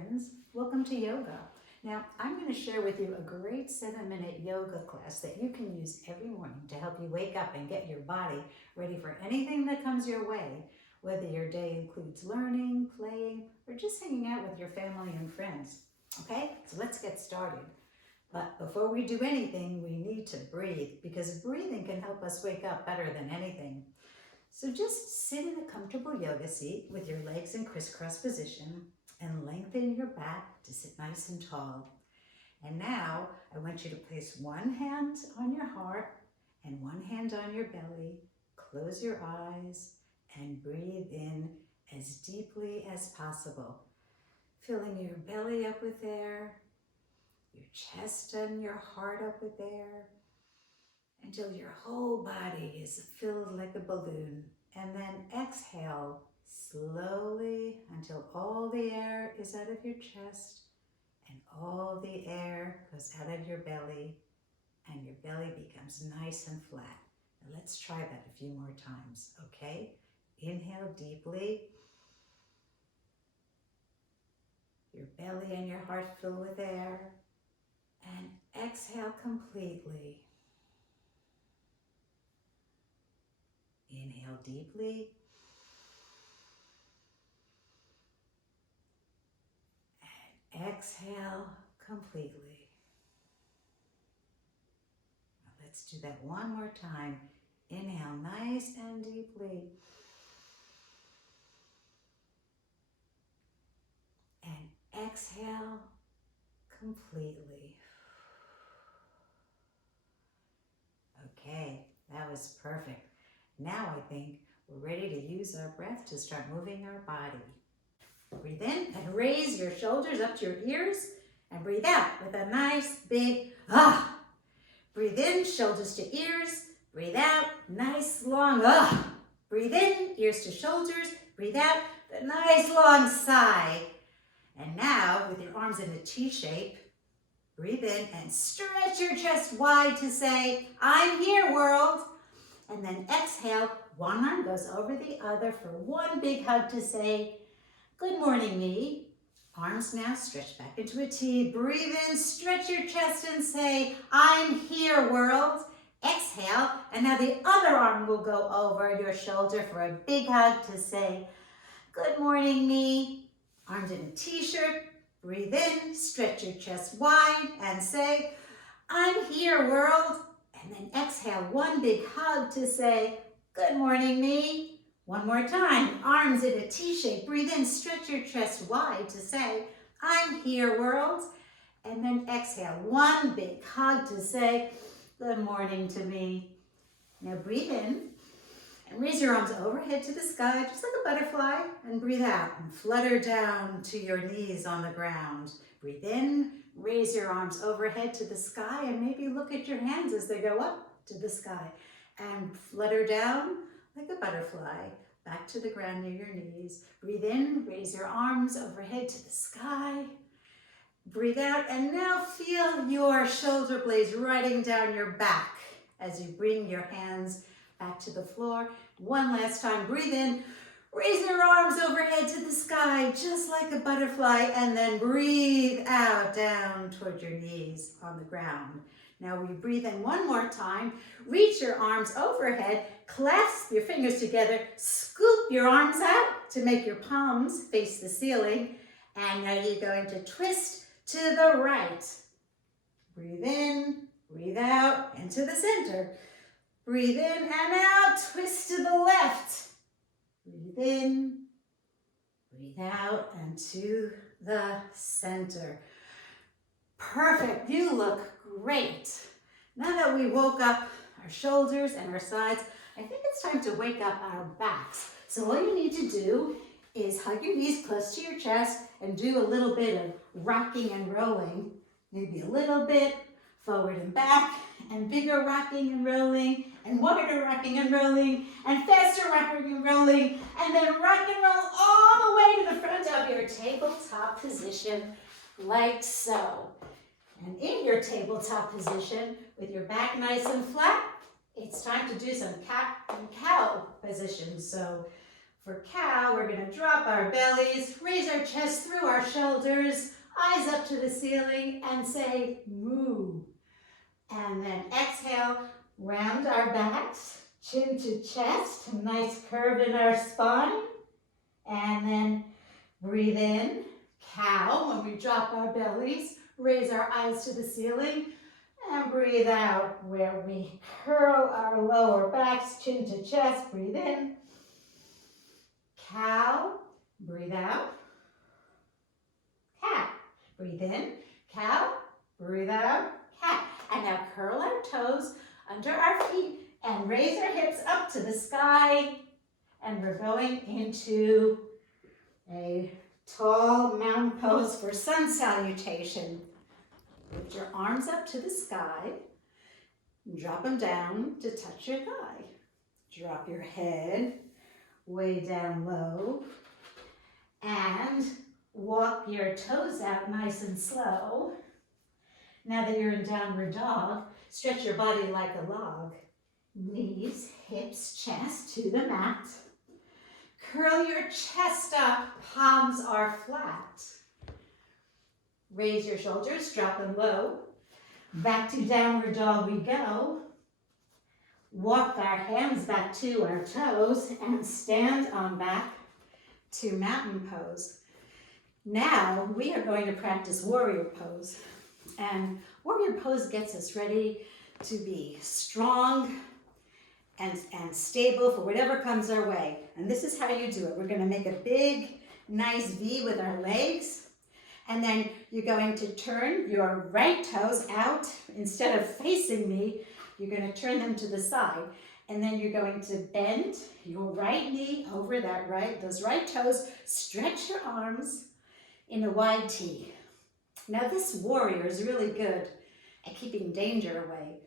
friends. Welcome to yoga. Now, I'm going to share with you a great 7-minute yoga class that you can use every morning to help you wake up and get your body ready for anything that comes your way, whether your day includes learning, playing, or just hanging out with your family and friends. Okay, so let's get started. But before we do anything, we need to breathe because breathing can help us wake up better than anything. So just sit in a comfortable yoga seat with your legs in crisscross position and lengthen your back to sit nice and tall. And now I want you to place one hand on your heart and one hand on your belly. Close your eyes and breathe in as deeply as possible, filling your belly up with air, your chest and your heart up with air, until your whole body is filled like a balloon. And then exhale slowly until all the air is out of your chest and all the air goes out of your belly and your belly becomes nice and flat. Now let's try that a few more times, okay? Inhale deeply. Your belly and your heart fill with air. And exhale completely. Inhale deeply. And exhale completely. Now let's do that one more time. Inhale nice and deeply. And exhale completely. Okay, that was perfect. Now I think we're ready to use our breath to start moving our body. Breathe in and raise your shoulders up to your ears and breathe out with a nice big ah. Breathe in, shoulders to ears. Breathe out, nice long ah. Breathe in, ears to shoulders. Breathe out, the nice long sigh. And now with your arms in a T shape, breathe in and stretch your chest wide to say, I'm here, world. And then exhale, one arm goes over the other for one big hug to say, good morning, me. Arms now stretch back into a T. Breathe in, stretch your chest and say, I'm here, world. Exhale, and now the other arm will go over your shoulder for a big hug to say, good morning, me. Arms in a T-shirt. Breathe in, stretch your chest wide and say, I'm here, world. And then exhale, one big hug to say, good morning, me. One more time, arms in a T shape. Breathe in, stretch your chest wide to say, I'm here, world. And then exhale, one big hug to say, good morning to me. Now breathe in and raise your arms overhead to the sky, just like a butterfly, and breathe out and flutter down to your knees on the ground. Breathe in, raise your arms overhead to the sky, and maybe look at your hands as they go up to the sky. And flutter down like a butterfly, back to the ground near your knees. Breathe in, raise your arms overhead to the sky. Breathe out, and now feel your shoulder blades riding down your back as you bring your hands back to the floor. One last time, breathe in, raise your arms overhead to the sky, just like a butterfly, and then breathe out down toward your knees on the ground. Now we breathe in one more time, reach your arms overhead, clasp your fingers together, scoop your arms out to make your palms face the ceiling, and now you're going to twist to the right. Breathe in, breathe out, and to the center. Breathe in and out, twist to the left. Breathe in, breathe out, and to the center. Perfect, you look great. Now that we woke up our shoulders and our sides, I think it's time to wake up our backs. So all you need to do is hug your knees close to your chest and do a little bit of rocking and rolling. Maybe a little bit forward and back, and bigger rocking and rolling, and wider rocking and rolling, and faster rocking and rolling, and then rock and roll all the way to the front of your tabletop position, like so. And in your tabletop position, with your back nice and flat, it's time to do some cat and cow positions. So For cow, we're going to drop our bellies, raise our chest through our shoulders, eyes up to the ceiling, and say moo. And then exhale, round our backs, chin to chest, nice curve in our spine. And then breathe in, cow, when we drop our bellies, raise our eyes to the ceiling, and breathe out where we curl our lower backs, chin to chest, breathe in. Cow, breathe out. Cat, breathe in. Cow, breathe out. Cat. And now curl our toes under our feet and raise our hips up to the sky. And we're going into a tall mountain pose for sun salutation. Lift your arms up to the sky. Drop them down to touch your thigh. Drop your head way down low. And walk your toes out nice and slow. Now that you're in downward dog, stretch your body like a log. Knees, hips, chest to the mat. Curl your chest up, palms are flat. Raise your shoulders, drop them low. Back to downward dog we go. Walk our hands back to our toes and stand on back to mountain pose. Now we are going to practice warrior pose. And warrior pose gets us ready to be strong and stable for whatever comes our way. And this is how you do it. We're going to make a big, nice V with our legs. And then you're going to turn your right toes out. Instead of facing me, you're going to turn them to the side. And then you're going to bend your right knee over those right toes. Stretch your arms in a wide T. Now this warrior is really good at keeping danger away.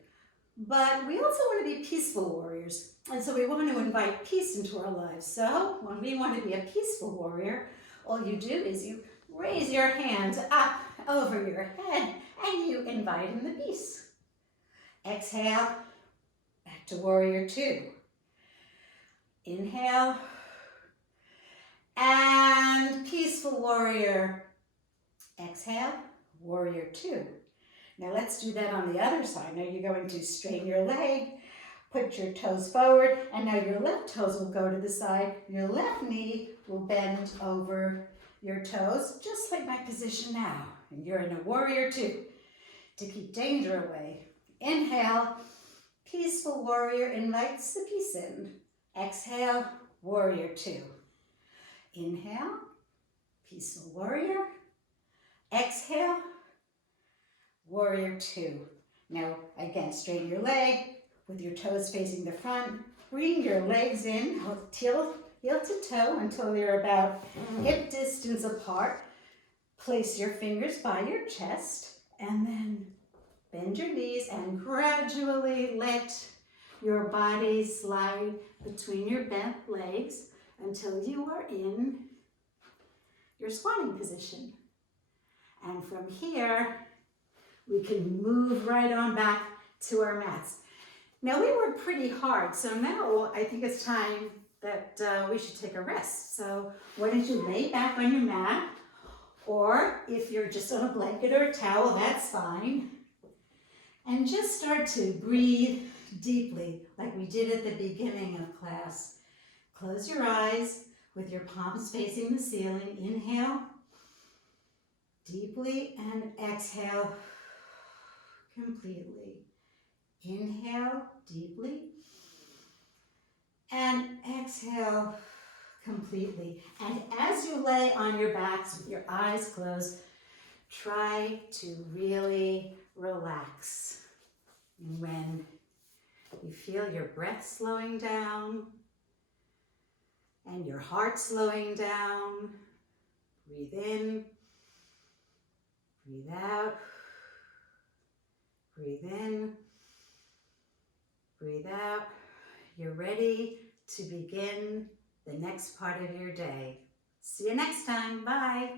But we also want to be peaceful warriors. And so we want to invite peace into our lives. So when we want to be a peaceful warrior, all you do is you raise your hands up over your head and you invite in the peace. Exhale, back to warrior 2. Inhale, and peaceful warrior. Exhale, warrior 2. Now let's do that on the other side. Now you're going to straighten your leg, put your toes forward, and now your left toes will go to the side. Your left knee will bend over your toes, just like my position now. And you're in a warrior 2 to keep danger away. Inhale, peaceful warrior invites the peace in. Exhale, warrior 2. Inhale, peaceful warrior. Exhale, warrior 2. Now, again, straighten your leg with your toes facing the front. Bring your legs in, heel to toe until they're about hip distance apart. Place your fingers by your chest and then bend your knees and gradually let your body slide between your bent legs until you are in your squatting position. And from here, we can move right on back to our mats. Now we worked pretty hard, so now I think it's time that we should take a rest. So why don't you lay back on your mat, or if you're just on a blanket or a towel, that's fine. And just start to breathe deeply like we did at the beginning of class. Close your eyes with your palms facing the ceiling. Inhale deeply and exhale completely. Inhale deeply and exhale completely. And as you lay on your backs with your eyes closed, try to really relax. And when you feel your breath slowing down and your heart slowing down, breathe in, breathe out, breathe in, breathe out. You're ready to begin the next part of your day. See you next time. Bye.